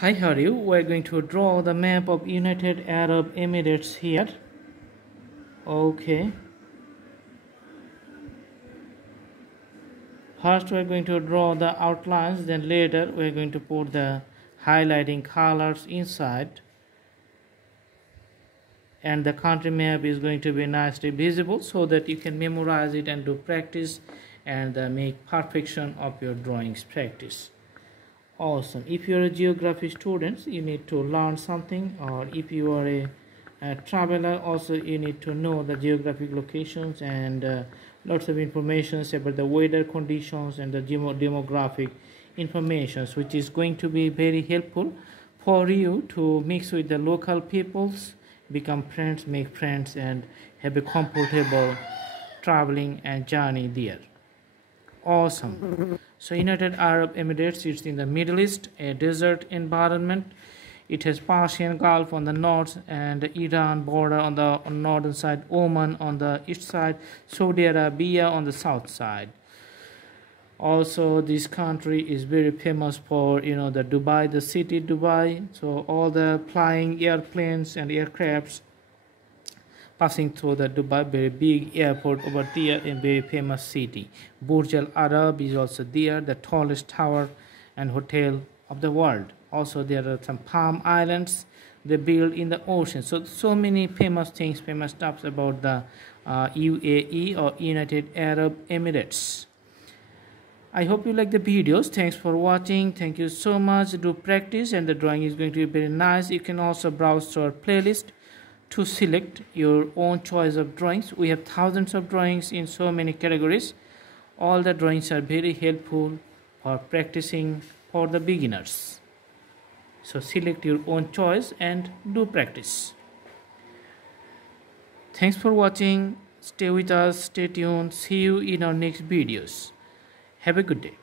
Hi, how are you? We're going to draw the map of United Arab Emirates here. Okay. First we're going to draw the outlines, then later we're going to put the highlighting colors inside. And the country map is going to be nicely visible so that you can memorize it and do practice and make perfection of your drawings practice. Awesome. If you're a geography student, you need to learn something, or if you are a traveler, also you need to know the geographic locations and lots of information about the weather conditions and the demographic information, which is going to be very helpful for you to mix with the local peoples, become friends, make friends, and have a comfortable traveling and journey there. Awesome. So United Arab Emirates is in the Middle East, a desert environment. It has Persian Gulf on the north and Iran border on the northern side, Oman on the east side, Saudi Arabia on the south side. Also, this country is very famous for the Dubai, the city Dubai. So all the flying airplanes and aircrafts passing through the Dubai, very big airport over there, a very famous city. Burj Al Arab is also there, the tallest tower and hotel of the world. Also there are some palm islands they build in the ocean. So many famous things, famous stuff about the UAE or United Arab Emirates. I hope you like the videos. Thanks for watching. Thank you so much. Do practice and the drawing is going to be very nice. You can also browse to our playlist to select your own choice of drawings. We have thousands of drawings in so many categories. All the drawings are very helpful for practicing for the beginners. So select your own choice and do practice. Thanks for watching. Stay with us, stay tuned. See you in our next videos. Have a good day.